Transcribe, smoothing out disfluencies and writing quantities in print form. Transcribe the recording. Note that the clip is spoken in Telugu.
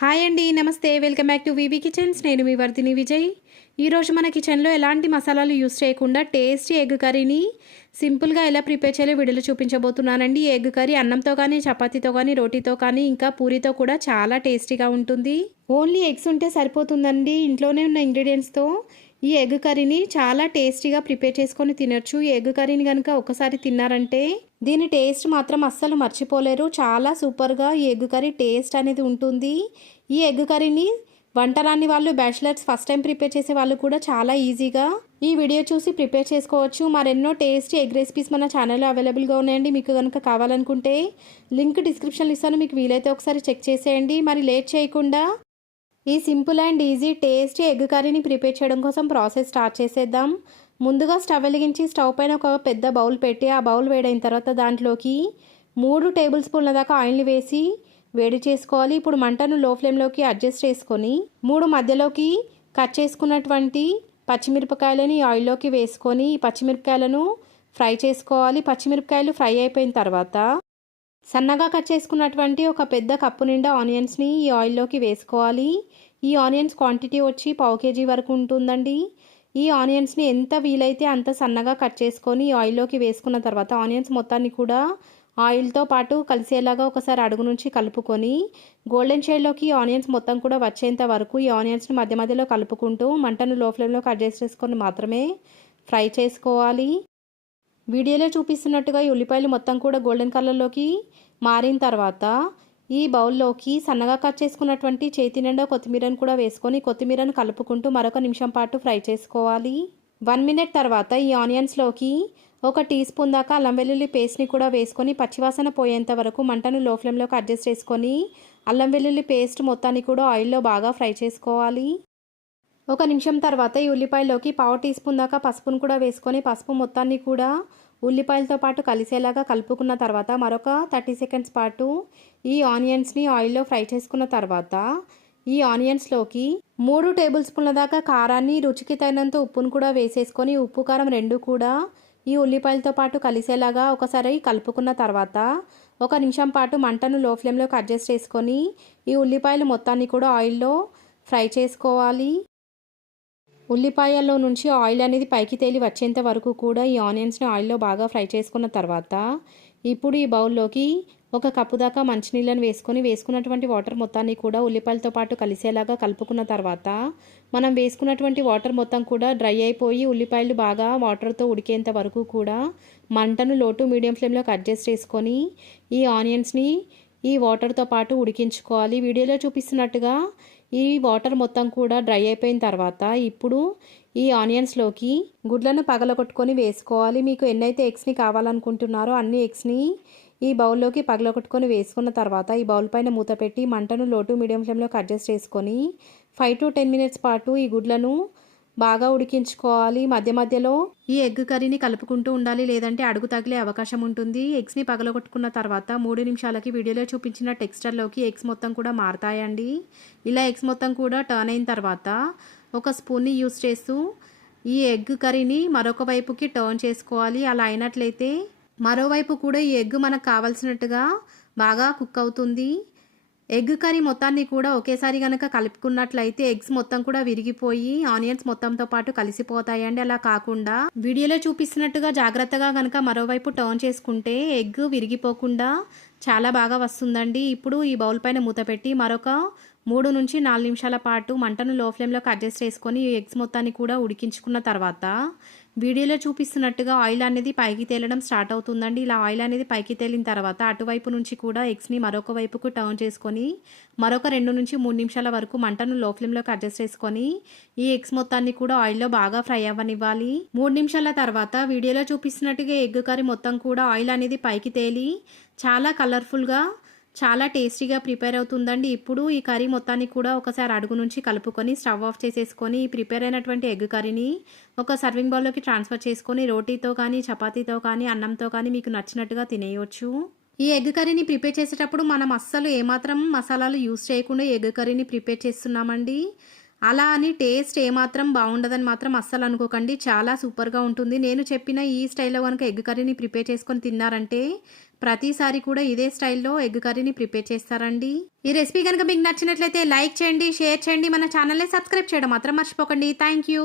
హాయ్ అండి. నమస్తే. Welcome back to VV Kitchens. నేను మీ వర్ధిని విజయ్. ఈరోజు మన కిచెన్లో ఎలాంటి మసాలాలు యూస్ చేయకుండా టేస్టీ ఎగ్ కర్రీని సింపుల్గా ఎలా ప్రిపేర్ చేయాలో వీడియోలో చూపించబోతున్నానండి. ఈ ఎగ్ కర్రీ అన్నంతో కానీ, చపాతీతో కానీ, రోటీతో కానీ, ఇంకా పూరితో కూడా చాలా టేస్టీగా ఉంటుంది. ఓన్లీ ఎగ్స్ ఉంటే సరిపోతుందండి. ఇంట్లోనే ఉన్న ఇంగ్రీడియంట్స్తో ఈ ఎగ్ కర్రీని చాలా టేస్టీగా ప్రిపేర్ చేసుకొని తినొచ్చు. ఈ ఎగ్ కర్రీని కనుక ఒకసారి తిన్నారంటే దీని టేస్ట్ మాత్రం అస్సలు మర్చిపోలేరు. చాలా సూపర్గా ఈ ఎగ్ కర్రీ టేస్ట్ అనేది ఉంటుంది. ఈ ఎగ్ కర్రీని వంట రాని వాళ్ళు, బ్యాచిలర్స్, ఫస్ట్ టైం ప్రిపేర్ చేసే వాళ్ళు కూడా చాలా ఈజీగా ఈ వీడియో చూసి ప్రిపేర్ చేసుకోవచ్చు. మరెన్నో టేస్టీ ఎగ్ రెసిపీస్ మన ఛానల్లో అవైలబుల్గా ఉన్నాయండి. మీకు కనుక కావాలనుకుంటే లింక్ డిస్క్రిప్షన్లో ఇస్తాను. మీకు వీలైతే ఒకసారి చెక్ చేసేయండి. మరి లేట్ చేయకుండా ఈ simple and easy tasty egg కర్రీని ప్రిపేర్ చేయడం కోసం ప్రాసెస్ స్టార్ట్ చేసేద్దాం. ముందుగా స్టవ్ వెలిగించి స్టవ్ పైన ఒక పెద్ద బౌల్ పెట్టి ఆ బౌల్ వేడైన తర్వాత దాంట్లోకి 3 టేబుల్ స్పూన్ల దాకా ఆయిల్ని వేసి వేడి చేసుకోవాలి. ఇప్పుడు మంటను లో ఫ్లేమ్లోకి అడ్జస్ట్ చేసుకొని 3 మధ్యలోకి కట్ చేసుకున్నటువంటి పచ్చిమిరపకాయలని ఆయిల్లోకి వేసుకొని ఈ పచ్చిమిరపకాయలను ఫ్రై చేసుకోవాలి. పచ్చిమిరపకాయలు ఫ్రై అయిపోయిన తర్వాత సన్నగా కట్ చేసుకున్నటువంటి ఒక పెద్ద కప్పు నిండా ఆనియన్స్ని ఈ ఆయిల్లోకి వేసుకోవాలి. ఈ ఆనియన్స్ క్వాంటిటీ వచ్చి 1/2 kg వరకు ఉంటుందండి. ఈ ఆనియన్స్ని ఎంత వీలైతే అంత సన్నగా కట్ చేసుకొని ఈ ఆయిల్లోకి వేసుకున్న తర్వాత ఆనియన్స్ మొత్తాన్ని కూడా ఆయిల్తో పాటు కలిసేలాగా ఒకసారి అడుగు నుంచి కలుపుకొని గోల్డెన్ షేడ్లోకి ఆనియన్స్ మొత్తం కూడా వచ్చేంత వరకు ఈ ఆనియన్స్ని మధ్య మధ్యలో కలుపుకుంటూ మంటను లో ఫ్లేమ్లోకి అడ్జస్ట్ చేసుకొని మాత్రమే ఫ్రై చేసుకోవాలి. వీడియోలో చూపిస్తున్నట్టుగా ఈ ఉల్లిపాయలు మొత్తం కూడా గోల్డెన్ కలర్లోకి మారిన తర్వాత ఈ బౌల్లోకి సన్నగా కట్ చేసుకున్నటువంటి చేతి నిండా కొత్తిమీరను కూడా వేసుకొని కొత్తిమీరను కలుపుకుంటూ మరొక నిమిషం పాటు ఫ్రై చేసుకోవాలి. 1 మినిట్ తర్వాత ఈ ఆనియన్స్లోకి 1 టీ స్పూన్ దాకా అల్లం వెల్లుల్లి పేస్ట్ని కూడా వేసుకొని పచ్చివాసన పోయేంత వరకు మంటను లో ఫ్లేమ్లోకి అడ్జస్ట్ చేసుకొని అల్లం వెల్లుల్లి పేస్ట్ మొత్తాన్ని కూడా ఆయిల్లో బాగా ఫ్రై చేసుకోవాలి. 1 నిమిషం తర్వాత ఈ ఉల్లిపాయలోకి 1/2 టీ స్పూన్ దాకా పసుపును కూడా వేసుకొని పసుపు మొత్తాన్ని కూడా ఉల్లిపాయలతో పాటు కలిసేలాగా కలుపుకున్న తర్వాత మరొక 30 సెకండ్స్ పాటు ఈ ఆనియన్స్ని ఆయిల్లో ఫ్రై చేసుకున్న తర్వాత ఈ ఆనియన్స్లోకి 3 టేబుల్ స్పూన్ల దాకా కారాన్ని, రుచికి తగినంత ఉప్పును కూడా వేసేసుకొని ఉప్పు కారం రెండు కూడా ఈ ఉల్లిపాయలతో పాటు కలిసేలాగా ఒకసారి కలుపుకున్న తర్వాత 1 నిమిషం పాటు మంటను లో ఫ్లేమ్లోకి అడ్జస్ట్ చేసుకొని ఈ ఉల్లిపాయలు మొత్తాన్ని కూడా ఆయిల్లో ఫ్రై చేసుకోవాలి. ఉల్లిపాయల్లో నుంచి ఆయిల్ అనేది పైకి తేలి వచ్చేంత వరకు కూడా ఈ ఆనియన్స్ని ఆయిల్లో బాగా ఫ్రై చేసుకున్న తర్వాత ఇప్పుడు ఈ బౌల్లోకి 1 కప్పు దాకా మంచినీళ్ళని వేసుకున్నటువంటి వాటర్ మొత్తాన్ని కూడా ఉల్లిపాయలతో పాటు కలిసేలాగా కలుపుకున్న తర్వాత మనం వేసుకున్నటువంటి వాటర్ మొత్తం కూడా డ్రై అయిపోయి ఉల్లిపాయలు బాగా వాటర్తో ఉడికేంత వరకు కూడా మంటను లో టు మీడియం ఫ్లేమ్లోకి అడ్జస్ట్ చేసుకొని ఈ ఆనియన్స్ని ఈ వాటర్తో పాటు ఉడికించుకోవాలి. వీడియోలో చూపిస్తున్నట్టుగా ఈ వాటర్ మొత్తం కూడా డ్రై అయిపోయిన తర్వాత ఇప్పుడు ఈ ఆనియన్స్లోకి గుడ్లను పగలగొట్టుకొని వేసుకోవాలి. మీకు ఎన్నైతే ఎగ్స్ని కావాలనుకుంటున్నారో అన్ని ఎగ్స్ని ఈ బౌల్లోకి పగలగొట్టుకొని వేసుకున్న తర్వాత ఈ బౌల్ పైన మూత పెట్టి మంటను లో టు మీడియం ఫ్లేమ్లోకి అడ్జస్ట్ చేసుకొని 5 to 10 మినిట్స్ పాటు ఈ గుడ్లను బాగా ఉడికించుకోవాలి. మధ్య మధ్యలో ఈ ఎగ్ కర్రీని కలుపుకుంటూ ఉండాలి, లేదంటే అడుగు తగిలే అవకాశం ఉంటుంది. ఎగ్స్ని పగలగొట్టుకున్న తర్వాత 3 నిమిషాలకి వీడియోలో చూపించిన టెక్స్చర్లోకి ఎగ్స్ మొత్తం కూడా మారతాయండి. ఇలా ఎగ్స్ మొత్తం కూడా టర్న్ అయిన తర్వాత ఒక స్పూన్ని యూస్ చేస్తూ ఈ ఎగ్ కర్రీని మరొక వైపుకి టర్న్ చేసుకోవాలి. అలా అయినట్లయితే మరోవైపు కూడా ఈ ఎగ్ మనకు కావాల్సినట్టుగా బాగా కుక్ అవుతుంది. ఎగ్ కర్రీ మొత్తాన్ని కూడా ఒకేసారి కనుక కలుపుకున్నట్లయితే ఎగ్స్ మొత్తం కూడా విరిగిపోయి ఆనియన్స్ మొత్తంతో పాటు కలిసిపోతాయండి. అలా కాకుండా వీడియోలో చూపిస్తున్నట్టుగా జాగ్రత్తగా కనుక మరోవైపు టర్న్ చేసుకుంటే ఎగ్ విరిగిపోకుండా చాలా బాగా వస్తుందండి. ఇప్పుడు ఈ బౌల్ పైన మూత పెట్టి మరొక 3 నుంచి 4 నిమిషాల పాటు మంటను లో ఫ్లేమ్లోకి అడ్జస్ట్ చేసుకొని ఈ ఎగ్స్ మొత్తాన్ని కూడా ఉడికించుకున్న తర్వాత వీడియోలో చూపిస్తున్నట్టుగా ఆయిల్ అనేది పైకి తేలడం స్టార్ట్ అవుతుందండి. ఇలా ఆయిల్ అనేది పైకి తేలిన తర్వాత అటువైపు నుంచి కూడా ఎగ్స్ని మరొక వైపుకు టర్న్ చేసుకొని మరొక 2 నుంచి 3 నిమిషాల వరకు మంటను లో ఫ్లేమ్లోకి అడ్జస్ట్ చేసుకొని ఈ ఎగ్స్ మొత్తాన్ని కూడా ఆయిల్లో బాగా ఫ్రై అవ్వనివ్వాలి. 3 నిమిషాల తర్వాత వీడియోలో చూపిస్తున్నట్టుగా ఎగ్ కర్రీ మొత్తం కూడా ఆయిల్ అనేది పైకి తేలి చాలా కలర్ఫుల్గా చాలా టేస్టీగా ప్రిపేర్ అవుతుందండి. ఇప్పుడు ఈ కర్రీ మొత్తాన్ని కూడా ఒకసారి అడుగు నుంచి కలుపుకొని స్టవ్ ఆఫ్ చేసేసుకొని ఈ ప్రిపేర్ అయినటువంటి ఎగ్ కర్రీని ఒక సర్వింగ్ బౌల్లోకి ట్రాన్స్ఫర్ చేసుకొని రోటీతో కానీ, చపాతీతో కానీ, అన్నంతో కానీ మీకు నచ్చినట్టుగా తినేయొచ్చు. ఈ ఎగ్ కర్రీని ప్రిపేర్ చేసేటప్పుడు మనం అస్సలు ఏమాత్రం మసాలాలు యూస్ చేయకుండా ఎగ్ కర్రీని ప్రిపేర్ చేస్తున్నామండి. అలా అని టేస్ట్ ఏమాత్రం బాగుండదని మాత్రం అస్సలు అనుకోకండి. చాలా సూపర్‌గా ఉంటుంది. నేను చెప్పిన ఈ స్టైల్‌లో గనుక ఎగ్ కర్రీని ప్రిపేర్ చేసుకొని తిన్నారంటే, ప్రతిసారి కూడా ఇదే స్టైల్‌లో ఎగ్ కర్రీని ప్రిపేర్ చేస్తారండి. ఈ రెసిపీ గనుక మీకు నచ్చినట్లయితే లైక్ చేయండి, షేర్ చేయండి. మన ఛానల్‌ని సబ్స్క్రైబ్ చేయడం మాత్రం మర్చిపోకండి. Thank you.